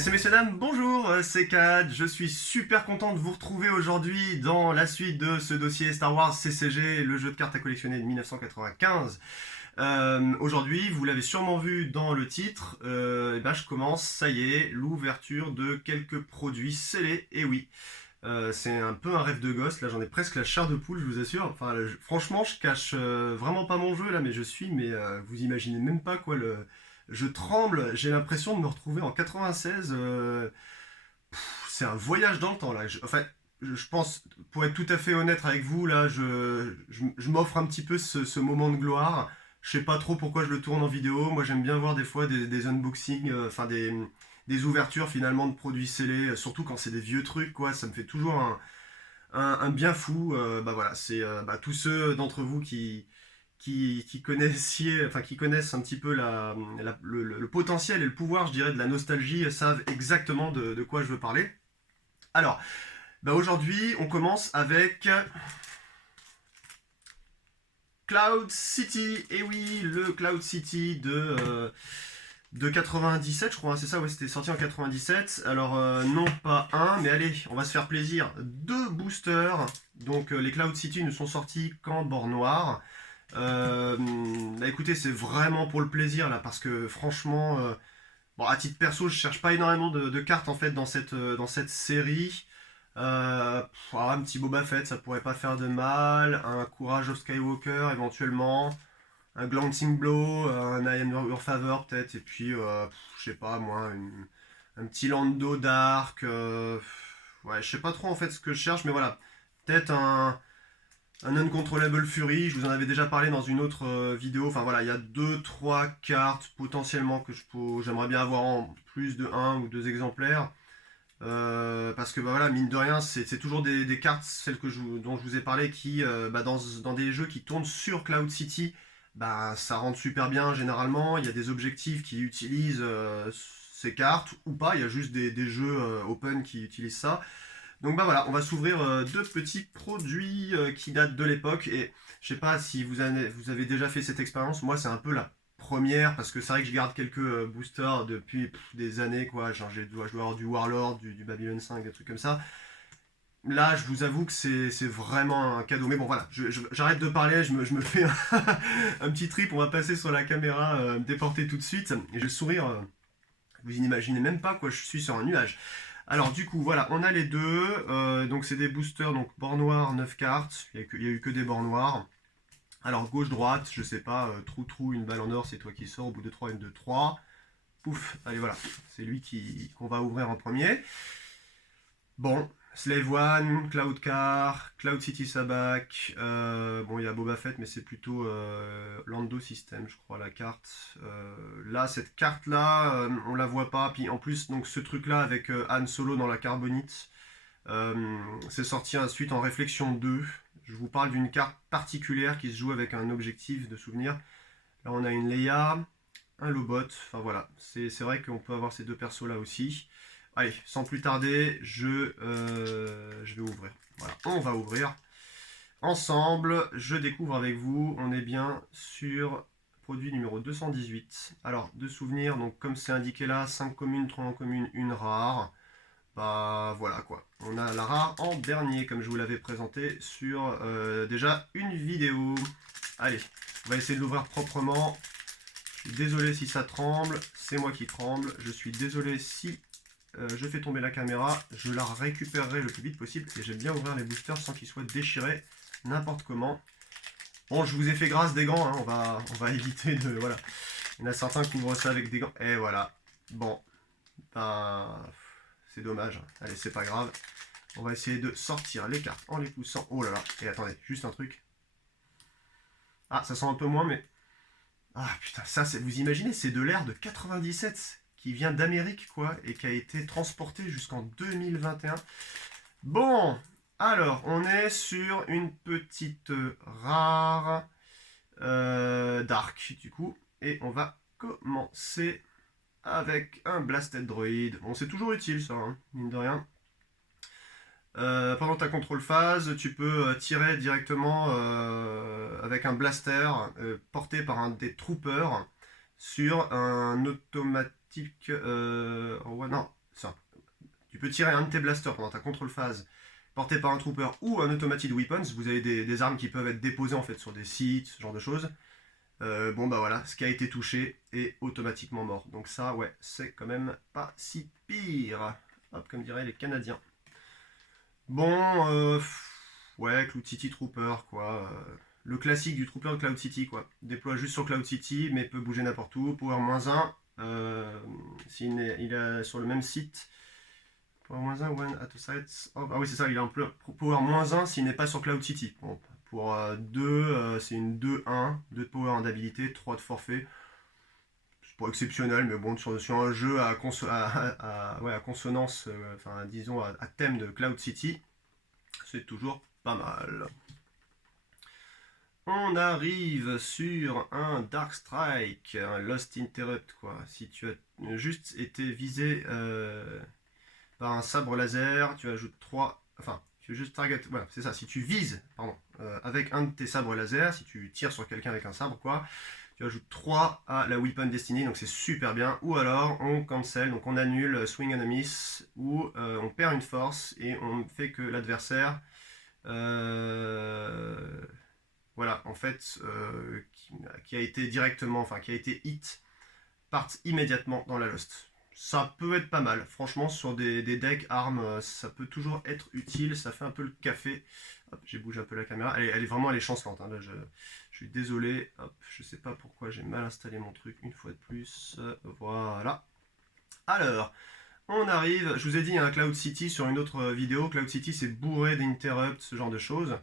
Mesdames et messieurs, dames, bonjour, c'est Cad. Je suis super content de vous retrouver aujourd'hui dans la suite de ce dossier Star Wars CCG, le jeu de cartes à collectionner de 1995. Aujourd'hui, vous l'avez sûrement vu dans le titre, et ben je commence, ça y est, l'ouverture de quelques produits scellés, et oui. C'est un peu un rêve de gosse, là j'en ai presque la chair de poule, je vous assure. Enfin, franchement, je cache vraiment pas mon jeu là, mais je suis, mais vous imaginez même pas quoi, je tremble, j'ai l'impression de me retrouver en 96. C'est un voyage dans le temps là. Enfin, je pense, pour être tout à fait honnête avec vous, là, je m'offre un petit peu ce moment de gloire. Je sais pas trop pourquoi je le tourne en vidéo. Moi, j'aime bien voir des fois des unboxings, enfin des ouvertures finalement de produits scellés, surtout quand c'est des vieux trucs, quoi. Ça me fait toujours un bien fou. Bah voilà, c'est tous ceux d'entre vous qui connaissiez, enfin qui connaissent un petit peu le potentiel et le pouvoir, je dirais, de la nostalgie, savent exactement de quoi je veux parler. Alors, bah aujourd'hui, on commence avec Cloud City. Et oui, le Cloud City de 97, je crois, hein, c'est ça, ouais, c'était sorti en 97. Alors, non, pas un, mais allez, on va se faire plaisir. Deux boosters. Donc, les Cloud City ne sont sortis qu'en bord noir. Bah écoutez, c'est vraiment pour le plaisir là, parce que franchement, bon, à titre perso, je cherche pas énormément de cartes en fait dans cette série. Un petit Boba Fett, ça pourrait pas faire de mal. Un Courage of Skywalker éventuellement. Un Glancing Blow, un I Am Your Favor peut-être. Et puis, je sais pas moi, un petit Lando Dark. Ouais, je sais pas trop en fait ce que je cherche, mais voilà. Peut-être un Uncontrollable Fury, je vous en avais déjà parlé dans une autre vidéo. Enfin voilà, il y a deux trois cartes potentiellement que j'aimerais bien avoir en plus de un ou deux exemplaires. Parce que bah, voilà, mine de rien, c'est toujours des cartes, celles dont je vous ai parlé, qui dans des jeux qui tournent sur Cloud City, bah, ça rentre super bien généralement. Il y a des objectifs qui utilisent ces cartes ou pas. Il y a juste des jeux open qui utilisent ça. Donc bah voilà, on va s'ouvrir deux petits produits qui datent de l'époque. Et je sais pas si vous avez déjà fait cette expérience. Moi, c'est un peu la première parce que c'est vrai que je garde quelques boosters depuis des années, quoi. Genre, je dois avoir du Warlord, du Babylon 5, des trucs comme ça. Là, je vous avoue que c'est vraiment un cadeau. Mais bon, voilà, j'arrête de parler, je me fais un petit trip. On va passer sur la caméra, me déporter tout de suite. Et je vais sourire. Vous n'imaginez même pas, quoi, je suis sur un nuage. Alors du coup, voilà, on a les deux. Donc c'est des boosters, donc bord noir, 9 cartes. Il y a eu que des bords noirs. Alors gauche-droite, je sais pas, trou-trou, une balle en or, c'est toi qui sors. Au bout de 3 une de 3. Pouf, allez voilà, c'est lui qu'on va ouvrir en premier. Bon, Slave One, Cloud Car, Cloud City Sabak. Bon, il y a Boba Fett, mais c'est plutôt Lando System, je crois, la carte. Là, cette carte-là, on la voit pas. Puis en plus, donc ce truc-là avec Han Solo dans la carbonite, c'est sorti ensuite en Réflexion 2. Je vous parle d'une carte particulière qui se joue avec un objectif de souvenir. Là, on a une Leia, un Lobot. Enfin voilà, c'est vrai qu'on peut avoir ces deux persos là aussi. Allez, sans plus tarder, je vais ouvrir. Voilà, on va ouvrir ensemble. Je découvre avec vous. On est bien sur produit numéro 218. Alors, de souvenirs, donc comme c'est indiqué là, 5 communes, 3 en commune, une rare. Bah voilà quoi. On a la rare en dernier, comme je vous l'avais présenté sur déjà une vidéo. Allez, on va essayer de l'ouvrir proprement. Je suis désolé si ça tremble, c'est moi qui tremble. Je suis désolé si je fais tomber la caméra. Je la récupérerai le plus vite possible. Et j'aime bien ouvrir les boosters sans qu'ils soient déchirés n'importe comment. Bon, je vous ai fait grâce des gants, hein. On va éviter de... Voilà. Il y en a certains qui ouvrent ça avec des gants. Et voilà. Bon, ben... C'est dommage. Allez, c'est pas grave. On va essayer de sortir les cartes en les poussant. Oh là là. Et attendez, juste un truc. Ah, ça sent un peu moins, mais... Ah putain, ça, vous imaginez, c'est de l'ère de 97 qui vient d'Amérique, quoi, et qui a été transporté jusqu'en 2021. Bon, alors, on est sur une petite rare Dark, du coup, et on va commencer avec un Blasted Droid. Bon, c'est toujours utile, ça, hein, mine de rien. Pendant ta contrôle phase, tu peux tirer directement avec un blaster porté par un des troopers sur un automatique. Oh, ouais, non, ça. Tu peux tirer un de tes blasters pendant ta contrôle phase porté par un trooper ou un automated weapons. Vous avez des armes qui peuvent être déposées en fait sur des sites, ce genre de choses. Bon bah voilà, ce qui a été touché est automatiquement mort. Donc ça, ouais, c'est quand même pas si pire. Hop, comme diraient les Canadiens. Bon, ouais, Cloud City Trooper, quoi. Le classique du Trooper de Cloud City, quoi. Déploie juste sur Cloud City, mais peut bouger n'importe où. Power -1, s'il est sur le même site. Power -1, when at a site. Oh, ah oui, c'est ça, il a un Power -1 s'il n'est pas sur Cloud City. Bon, pour 2, c'est une 2-1, 2 de power, 1 d'habilité, 3 de forfait. C'est pas exceptionnel, mais bon, sur un jeu ouais, à consonance, enfin, disons, à thème de Cloud City, c'est toujours pas mal. On arrive sur un Dark Strike, un Lost Interrupt, quoi. Si tu as juste été visé par un sabre laser, tu ajoutes 3. Enfin, tu juste target. Voilà, c'est ça. Si tu vises, pardon, avec un de tes sabres laser, si tu tires sur quelqu'un avec un sabre, quoi, tu ajoutes 3 à la Weapon Destiny, donc c'est super bien. Ou alors, on cancel, donc on annule Swing and a Miss, ou on perd une force et on fait que l'adversaire. Voilà, en fait, qui a été directement, enfin, qui a été hit, parte immédiatement dans la Lost. Ça peut être pas mal, franchement, sur des decks armes, ça peut toujours être utile, ça fait un peu le café. Hop, j'ai bougé un peu la caméra, elle est vraiment chancelante, hein, là, je suis désolé, hop, je sais pas pourquoi j'ai mal installé mon truc une fois de plus, voilà. Alors, on arrive, je vous ai dit, il y a un Cloud City sur une autre vidéo, Cloud City c'est bourré d'interrupts, ce genre de choses.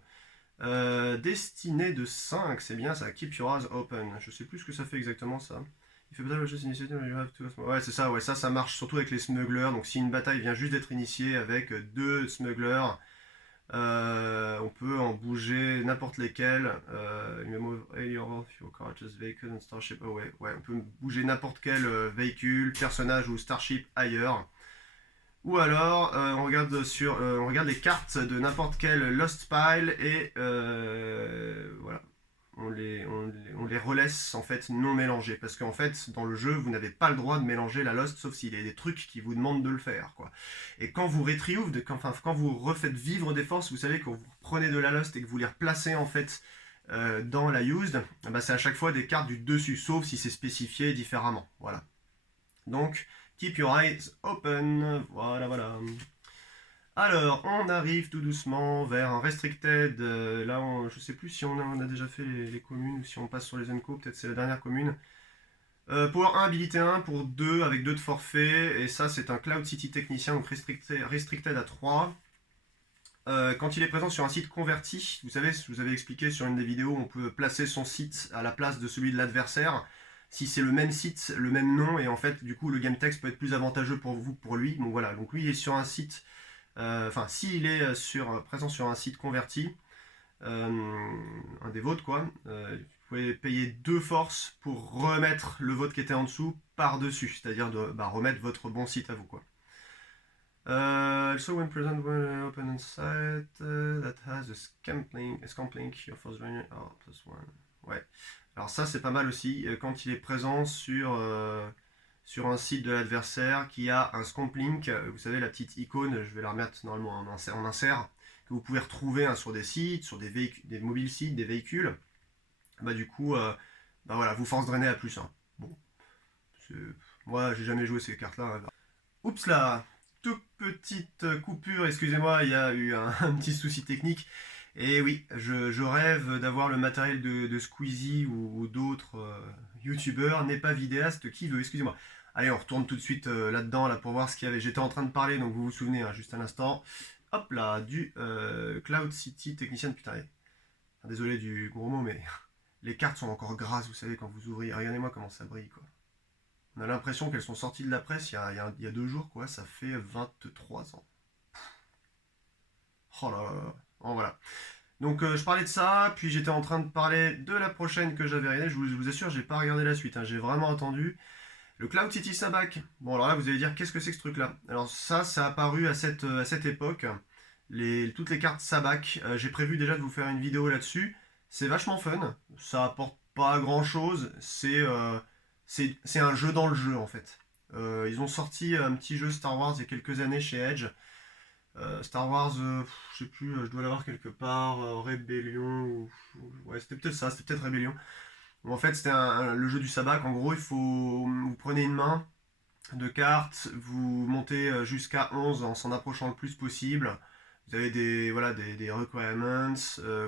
Destinée de 5, c'est bien ça, keep your eyes open. Je sais plus ce que ça fait exactement ça. Il fait battle just initiated, you have to... Ouais, c'est ça, ouais, ça marche surtout avec les smugglers. Donc si une bataille vient juste d'être initiée avec 2 smugglers, on peut en bouger n'importe lesquels. Starship, ouais, on peut bouger n'importe quel véhicule, personnage ou starship ailleurs. Ou alors, on regarde les cartes de n'importe quel Lost Pile et voilà, on les relaisse en fait non mélangés. Parce qu'en fait, dans le jeu, vous n'avez pas le droit de mélanger la Lost, sauf s'il y a des trucs qui vous demandent de le faire, quoi. Et quand vous retrieved, quand vous refaites vivre des forces, vous savez, quand vous prenez de la Lost et que vous les replacez en fait dans la Used, bah, c'est à chaque fois des cartes du dessus, sauf si c'est spécifié différemment. Voilà. Donc, keep your eyes open. Voilà, voilà. Alors, on arrive tout doucement vers un restricted. Là, je sais plus si on a déjà fait les communes ou si on passe sur les Unco. Peut-être c'est la dernière commune. Power 1, habilité 1 pour 2 avec 2 de forfait. Et ça, c'est un Cloud City technicien, donc restricted à 3. Quand il est présent sur un site converti, vous savez, je vous avais expliqué sur une des vidéos, on peut placer son site à la place de celui de l'adversaire. Si c'est le même site, le même nom, et en fait, du coup, le game text peut être plus avantageux pour vous, pour lui. Donc voilà, donc lui, il est sur un site, enfin, s'il est présent sur un site converti, un des vôtres, quoi, vous pouvez payer 2 forces pour remettre le vôtre qui était en dessous par-dessus, c'est-à-dire de remettre votre bon site à vous, quoi. Also when present when open on site that has a scamp link, your first joiner, +1. Ouais. Alors ça c'est pas mal aussi, quand il est présent sur un site de l'adversaire qui a un scamp link, vous savez la petite icône, je vais la remettre normalement en insert, que vous pouvez retrouver sur des sites, sur des véhicules, des mobiles sites, des véhicules. Bah du coup, voilà, vous force drainer à +1. Bon, moi j'ai jamais joué ces cartes là. Oups là, toute petite coupure, excusez-moi, il y a eu un petit souci technique. Et oui, je rêve d'avoir le matériel de Squeezie ou d'autres youtubeurs, n'est pas vidéaste, qui veut, excusez-moi. Allez, on retourne tout de suite là-dedans là, pour voir ce qu'il y avait. J'étais en train de parler, donc vous vous souvenez, hein, juste à l'instant. Hop là, du Cloud City technicien, putain. Enfin, désolé du gros mot, mais les cartes sont encore grasses, vous savez, quand vous ouvrez. Regardez-moi comment ça brille, quoi. On a l'impression qu'elles sont sorties de la presse il y a 2 jours, quoi. Ça fait 23 ans. Oh là là. Bon, voilà. Donc je parlais de ça, puis j'étais en train de parler de la prochaine que j'avais regardée. Je vous assure, j'ai pas regardé la suite, hein. J'ai vraiment attendu. Le Cloud City Sabak. Bon, alors là, vous allez dire, qu'est-ce que c'est que ce truc-là? Alors ça a apparu à cette époque. Toutes les cartes Sabak. J'ai prévu déjà de vous faire une vidéo là-dessus. C'est vachement fun. Ça apporte pas grand-chose. C'est un jeu dans le jeu, en fait. Ils ont sorti un petit jeu Star Wars il y a quelques années chez Edge. Star Wars, je sais plus, je dois l'avoir quelque part, Rébellion, ouais, c'était peut-être ça, c'était peut-être Rébellion. Où en fait, c'était le jeu du sabbac. En gros, vous prenez une main de cartes, vous montez jusqu'à 11 en s'en approchant le plus possible. Vous avez voilà, des requirements.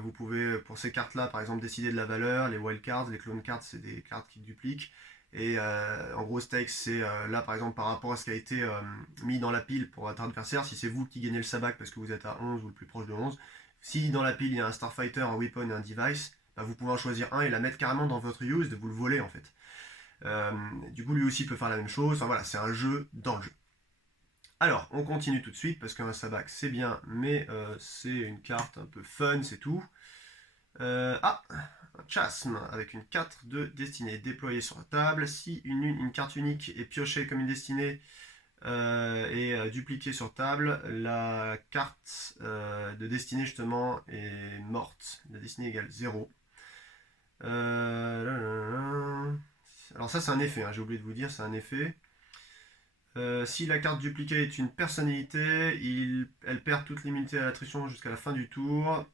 Vous pouvez, pour ces cartes-là, par exemple, décider de la valeur. Les wild cards, les clone cards, c'est des cartes qui dupliquent. Et en gros, stakes, c'est là, par exemple, par rapport à ce qui a été mis dans la pile pour votre adversaire. Si c'est vous qui gagnez le sabbac parce que vous êtes à 11 ou le plus proche de 11, si dans la pile il y a un starfighter, un weapon et un device, bah, vous pouvez en choisir un et la mettre carrément dans votre used, vous le volez en fait. Euh, du coup, lui aussi peut faire la même chose. Enfin voilà, c'est un jeu dans le jeu. Alors, on continue tout de suite parce qu'un sabbac c'est bien, mais c'est une carte un peu fun, c'est tout. Un chasme avec une carte de destinée déployée sur la table. Si une carte unique est piochée comme une destinée et dupliquée sur table, la carte de destinée justement est morte. La destinée égale 0. Alors ça c'est un effet, hein, j'ai oublié de vous dire, c'est un effet. Si la carte dupliquée est une personnalité, elle perd toute l'immunité à l'attrition jusqu'à la fin du tour.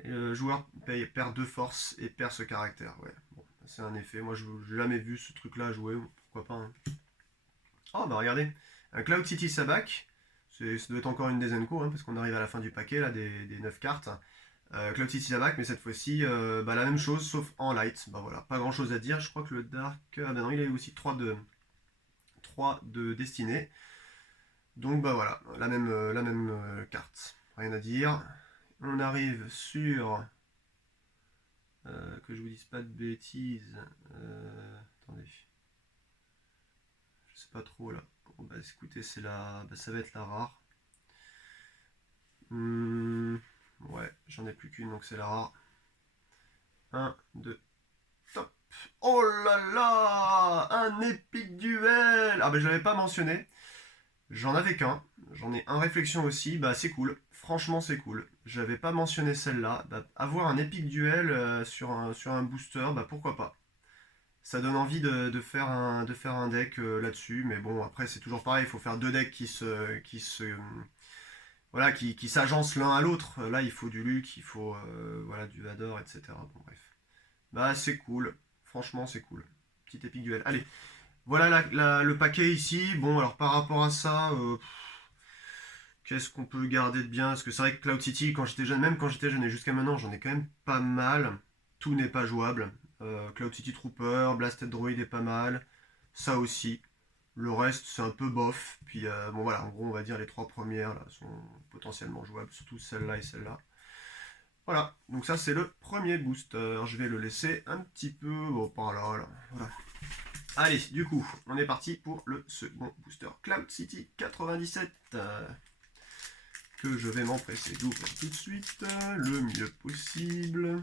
Et le joueur perd 2 forces et perd ce caractère. Ouais, bon, c'est un effet. Moi, je n'ai jamais vu ce truc-là jouer. Pourquoi pas, hein. Oh, bah regardez. Un Cloud City Sabbac. Ça doit être encore une des Zenko, hein, parce qu'on arrive à la fin du paquet, là, des 9 cartes. Cloud City Sabbac, mais cette fois-ci, bah, la même chose, sauf en light. Bah voilà, pas grand-chose à dire. Je crois que le Dark... Ah bah non, il a eu aussi 3 de destinée. Donc bah voilà, la même carte. Rien à dire. On arrive sur que je vous dise pas de bêtises. Attendez. Je sais pas trop là. Bon, bah écoutez, ça va être la rare. Ouais, j'en ai plus qu'une, donc c'est la rare. 1, 2, top. Oh là là, un épique duel. Ah bah je l'avais pas mentionné. J'en avais qu'un. J'en ai un réflexion aussi. Bah c'est cool. Franchement c'est cool. J'avais pas mentionné celle-là. Bah, avoir un épique duel sur un booster, bah pourquoi pas. Ça donne envie de faire un deck là-dessus, mais bon, après c'est toujours pareil, il faut faire deux decks voilà, qui s'agencent l'un à l'autre. Là, il faut du Luc, il faut voilà, du Vador, etc. Bon, bref. Bah, c'est cool. Franchement, c'est cool. Petit épique duel. Allez, voilà le paquet ici. Bon, alors par rapport à ça, qu'est-ce qu'on peut garder de bien? Parce que c'est vrai que Cloud City, quand j'étais jeune, même quand j'étais jeune et jusqu'à maintenant, j'en ai quand même pas mal. Tout n'est pas jouable. Cloud City Trooper, Blasted Droid est pas mal. Ça aussi. Le reste, c'est un peu bof. Puis, bon voilà, en gros, on va dire les trois premières là, sont potentiellement jouables, surtout celle-là et celle-là. Voilà, donc ça, c'est le premier booster. Je vais le laisser un petit peu par là. Voilà. Allez, du coup, on est parti pour le second booster. Cloud City 97. Que je vais m'empresser d'ouvrir tout de suite, le mieux possible.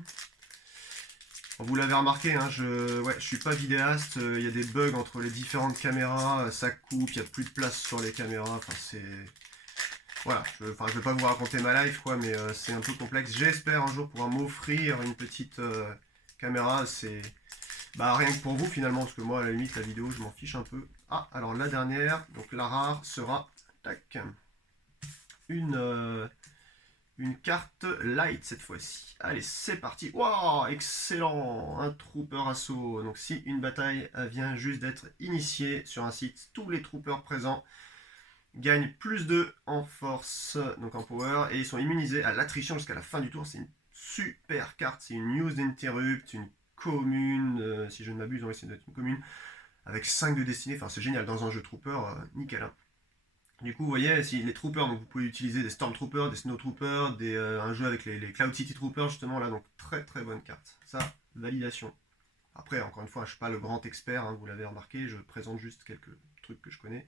Vous l'avez remarqué, hein, je suis pas vidéaste, il y a des bugs entre les différentes caméras, ça coupe, il n'y a plus de place sur les caméras, enfin c'est... Voilà, je vais pas vous raconter ma life quoi, mais c'est un peu complexe. J'espère un jour pouvoir m'offrir une petite caméra, c'est... Bah rien que pour vous finalement, parce que moi à la limite la vidéo je m'en fiche un peu. Ah, alors la dernière, donc la rare sera... Tac. Une... Une carte light cette fois-ci. Allez, c'est parti. Wow, excellent. Un trooper assaut. Donc si une bataille vient juste d'être initiée sur un site, tous les troopers présents gagnent plus 2 en force, donc en power, et ils sont immunisés à l'attrition jusqu'à la fin du tour. C'est une super carte. C'est une news d'interrupt, une commune. Si je ne m'abuse, on va essayer d'être une commune. Avec 5 de destinée. Enfin, c'est génial. Dans un jeu trooper, nickel. Hein. Du coup, vous voyez, si les troopers, donc vous pouvez utiliser des Stormtroopers, des Snowtroopers, un jeu avec les Cloud City Troopers, justement, là, donc très très bonne carte. Ça, validation. Après, encore une fois, je ne suis pas le grand expert, hein, vous l'avez remarqué, je présente juste quelques trucs que je connais.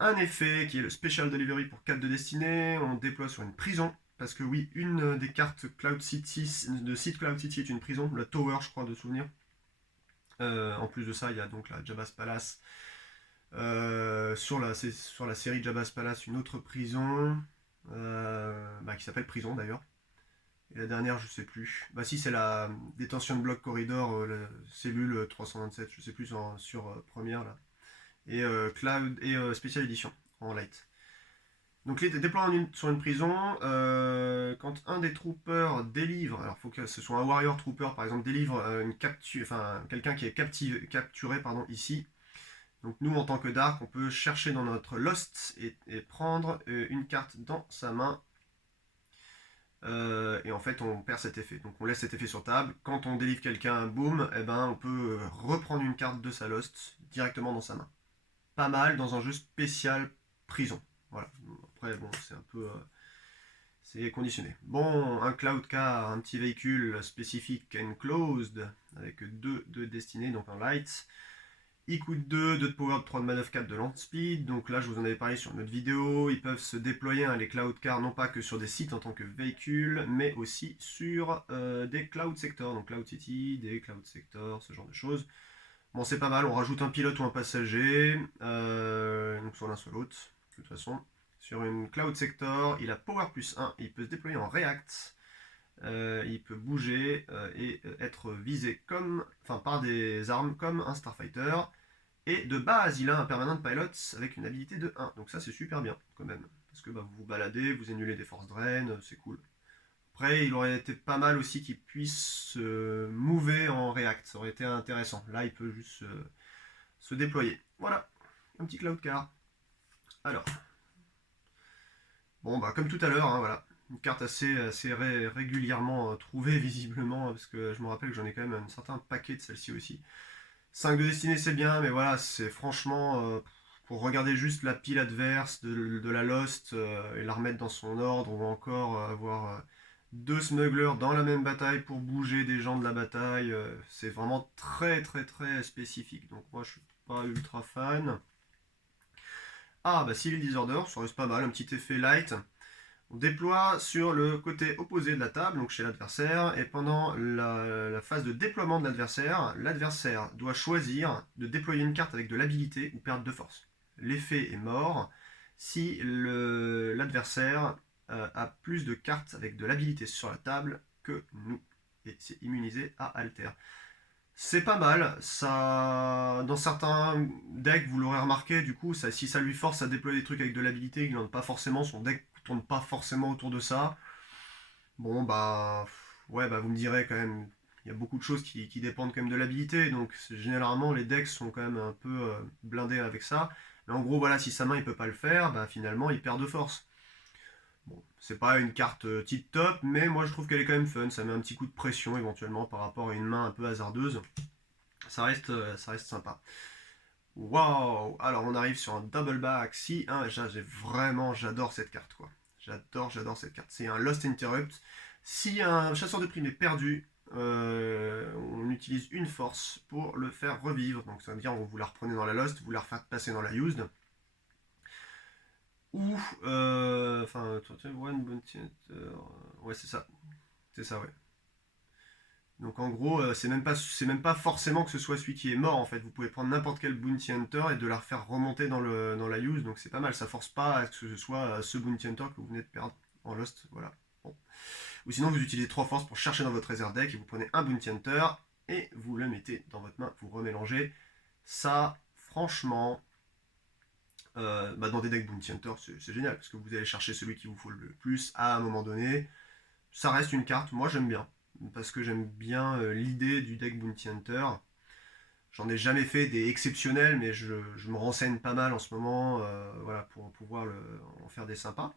Un effet qui est le Special Delivery pour 4 de destinée, on déploie sur une prison, parce que oui, une des cartes Cloud City, de site Cloud City est une prison, la Tower, je crois, de souvenir. En plus de ça, il y a donc la Jabba's Palace. Sur la série Jabba's Palace, une autre prison qui s'appelle Prison d'ailleurs. Et la dernière, je sais plus. Bah si, c'est la détention de bloc corridor, la cellule 327, je sais plus sur première là. Et Cloud et Special Edition en light. Donc les déploiements sur une prison, quand un des troopers délivre, alors il faut que ce soit un warrior trooper par exemple, délivre une capture, enfin quelqu'un qui est capturé pardon, ici. Donc nous en tant que Dark, on peut chercher dans notre Lost et prendre une carte dans sa main. Et en fait on perd cet effet. Donc on laisse cet effet sur table. Quand on délivre quelqu'un, boum, eh ben, on peut reprendre une carte de sa Lost directement dans sa main. Pas mal dans un jeu spécial prison. Voilà. Après, bon, c'est un peu. C'est conditionné. Bon, un Cloud Car, un petit véhicule spécifique enclosed, avec 2 de destinée, donc un light. Il coûte 2 de power, 3 de manœuvre, 4 de land speed. Donc là, je vous en avais parlé sur une autre vidéo. Ils peuvent se déployer, hein, les Cloud Cars, non pas que sur des sites en tant que véhicule, mais aussi sur des Cloud Sectors. Donc Cloud City, des Cloud Sectors, ce genre de choses. Bon, c'est pas mal, on rajoute un pilote ou un passager, donc soit l'un soit l'autre, de toute façon. Sur une Cloud Sector, il a Power plus 1, il peut se déployer en React, il peut bouger et être visé comme, enfin, par des armes comme un Starfighter. Et de base, il a un Permanent Pilot avec une habilité de 1, donc ça c'est super bien quand même. Parce que bah, vous vous baladez, vous annulez des force drain, c'est cool. Après, il aurait été pas mal aussi qu'il puisse se mouver en React. Ça aurait été intéressant. Là, il peut juste se déployer. Voilà, un petit Cloud Car. Alors, bon, bah, comme tout à l'heure, hein, voilà. Une carte assez régulièrement trouvée, visiblement, parce que je me rappelle que j'en ai quand même un certain paquet de celle-ci aussi. 5 de destinée, c'est bien, mais voilà, c'est franchement pour regarder juste la pile adverse de la Lost et la remettre dans son ordre, ou encore avoir 2 smugglers dans la même bataille pour bouger des gens de la bataille. C'est vraiment très spécifique. Donc moi je suis pas ultra fan. Ah bah Civil Disorder, ça reste pas mal, un petit effet light. On déploie sur le côté opposé de la table, donc chez l'adversaire, et pendant la phase de déploiement de l'adversaire, l'adversaire doit choisir de déployer une carte avec de l'habilité ou perdre de force. L'effet est mort si l'adversaire a plus de cartes avec de l'habilité sur la table que nous, et c'est immunisé à Alter. C'est pas mal, ça, dans certains decks, vous l'aurez remarqué, du coup, ça, si ça lui force à déployer des trucs avec de l'habilité, il n'en a pas forcément, son deck tourne pas forcément autour de ça. Bon, bah, ouais, bah, vous me direz quand même, il y a beaucoup de choses qui dépendent quand même de l'habilité, donc généralement les decks sont quand même un peu blindés avec ça. Mais en gros, voilà, si sa main il peut pas le faire, bah finalement il perd de force. Bon, c'est pas une carte tip top, mais moi je trouve qu'elle est quand même fun, ça met un petit coup de pression éventuellement par rapport à une main un peu hasardeuse. Ça reste sympa. Waouh! Alors on arrive sur un double back. Si, hein, j'adore cette carte quoi. J'adore cette carte. C'est un Lost Interrupt. Si un chasseur de primes est perdu, on utilise une force pour le faire revivre. Donc ça veut dire vous la reprenez dans la Lost, vous la refaites passer dans la Used. Ou, enfin, one bounty hunter. Ouais, c'est ça. C'est ça, ouais. Donc en gros, c'est même pas forcément que ce soit celui qui est mort en fait. Vous pouvez prendre n'importe quel bounty hunter et de la refaire remonter dans la use. Donc c'est pas mal. Ça force pas à ce que ce soit ce bounty hunter que vous venez de perdre en lost. Voilà. Bon. Ou sinon vous utilisez 3 forces pour chercher dans votre réserve deck et vous prenez un bounty hunter et vous le mettez dans votre main. Vous remélangez. Ça, franchement, bah, dans des decks bounty hunter, c'est génial parce que vous allez chercher celui qui vous faut le plus à un moment donné. Ça reste une carte. Moi j'aime bien parce que j'aime bien l'idée du deck Bounty Hunter. J'en ai jamais fait des exceptionnels, mais je me renseigne pas mal en ce moment voilà, pour pouvoir en faire des sympas.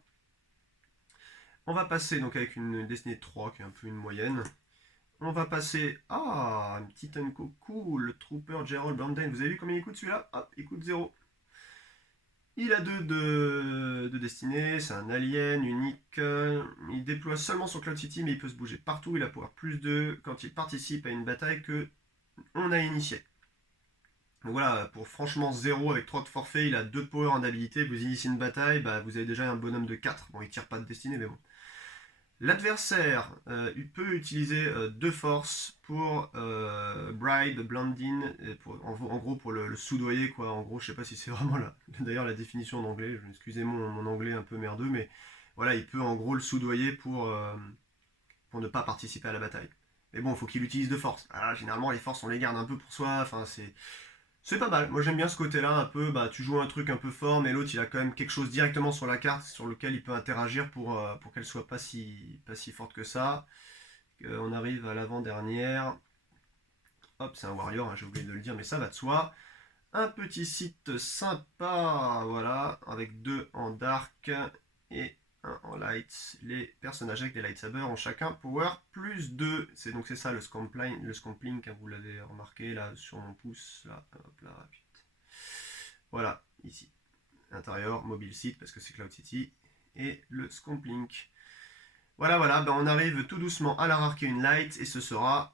On va passer donc avec une destinée de 3 qui est un peu une moyenne. On va passer. Ah, un petit Unco cool, le Trooper Gerald Brandon. Vous avez vu combien il coûte celui-là? Hop, il coûte 0. Il a 2 de destinée, c'est un alien unique. Il déploie seulement sur Cloud City, mais il peut se bouger partout. Il a pouvoir plus 2 quand il participe à une bataille que on a initiée. Donc voilà, pour franchement 0 avec 3 de forfait, il a 2 de power en habilité. Vous initiez une bataille, bah, vous avez déjà un bonhomme de 4. Bon, il tire pas de destinée, mais bon. L'adversaire peut utiliser 2 forces pour Bride, Blondin, en gros pour le soudoyer, quoi. En gros, je sais pas si c'est vraiment d'ailleurs la définition en anglais, excusez mon anglais un peu merdeux, mais voilà, il peut en gros le soudoyer pour ne pas participer à la bataille. Mais bon, il faut qu'il utilise de force. Ah, généralement, les forces, on les garde un peu pour soi. Enfin, c'est pas mal. Moi, j'aime bien ce côté-là, un peu. Bah, tu joues un truc un peu fort, mais l'autre, il a quand même quelque chose directement sur la carte sur lequel il peut interagir pour qu'elle soit pas si forte que ça. On arrive à l'avant-dernière. Hop, c'est un warrior, hein, j'ai oublié de le dire, mais ça va de soi. Un petit site sympa, voilà, avec 2 en dark et un en light. Les personnages avec les lightsabers ont chacun power plus 2. C'est ça le scampling, hein, vous l'avez remarqué là sur mon pouce, là, hop là, rapide. Voilà, ici. Intérieur, mobile site, parce que c'est Cloud City. Et le scampling. Voilà, ben on arrive tout doucement à la rarquer une light, et ce sera...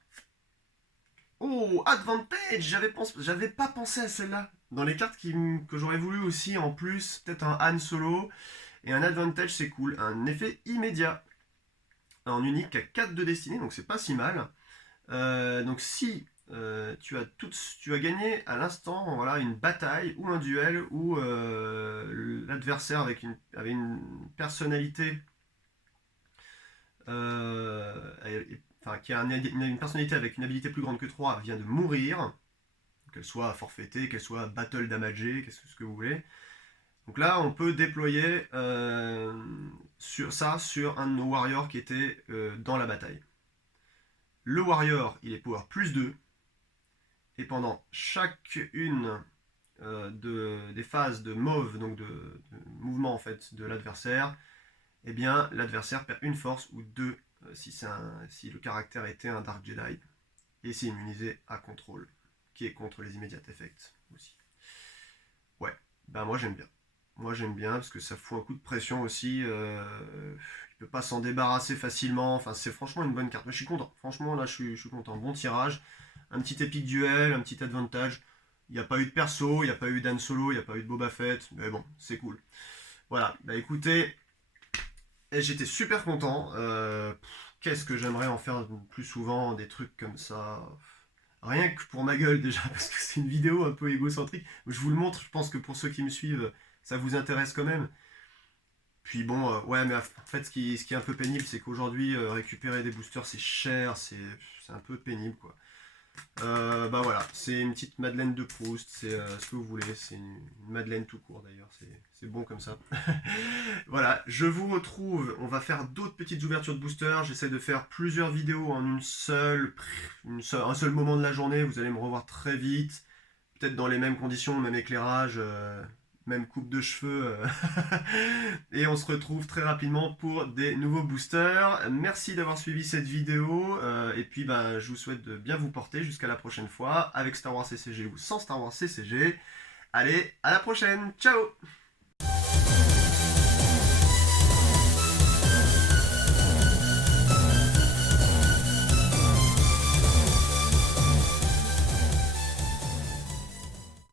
Oh, Advantage! J'avais pas pensé à celle-là. Dans les cartes que j'aurais voulu aussi, en plus, peut-être un Han Solo. Et un Advantage, c'est cool. Un effet immédiat. En unique à 4 de destinée, donc c'est pas si mal. Donc si tu as gagné à l'instant voilà, une bataille ou un duel où l'adversaire avait une personnalité enfin, qui a une personnalité avec une habilité plus grande que 3 vient de mourir, qu'elle soit forfaitée, qu'elle soit battle damagée, qu'est-ce que vous voulez. Donc là, on peut déployer sur un de nos warriors qui était dans la bataille. Le warrior, il est power plus 2, et pendant chacune des phases de move, donc de mouvement en fait de l'adversaire, eh bien l'adversaire perd une force ou 2 si le caractère était un Dark Jedi, et c'est immunisé à contrôle, qui est contre les immediate effects aussi. Ouais, ben moi j'aime bien. Moi j'aime bien parce que ça fout un coup de pression aussi. Il peut pas s'en débarrasser facilement. Enfin, c'est franchement une bonne carte. Mais je suis content. Franchement, là je suis content. Bon tirage. Un petit épique duel, un petit advantage. Il n'y a pas eu de perso, il n'y a pas eu d'Han Solo, il n'y a pas eu de Boba Fett. Mais bon, c'est cool. Voilà, bah écoutez, j'étais super content. Qu'est-ce que j'aimerais en faire plus souvent, des trucs comme ça. Rien que pour ma gueule déjà, parce que c'est une vidéo un peu égocentrique. Je vous le montre, je pense que pour ceux qui me suivent, ça vous intéresse quand même. Puis bon, ouais, mais en fait, ce qui est un peu pénible, c'est qu'aujourd'hui, récupérer des boosters, c'est cher, c'est un peu pénible, quoi. Bah voilà, c'est une petite Madeleine de Proust, c'est ce que vous voulez, c'est une Madeleine tout court d'ailleurs, c'est bon comme ça. Voilà, je vous retrouve, on va faire d'autres petites ouvertures de boosters, j'essaie de faire plusieurs vidéos en un seul moment de la journée, vous allez me revoir très vite, peut-être dans les mêmes conditions, même éclairage, même coupe de cheveux. Et on se retrouve très rapidement pour des nouveaux boosters. Merci d'avoir suivi cette vidéo. Et puis bah, je vous souhaite de bien vous porter jusqu'à la prochaine fois avec Star Wars CCG ou sans Star Wars CCG. Allez, à la prochaine. Ciao!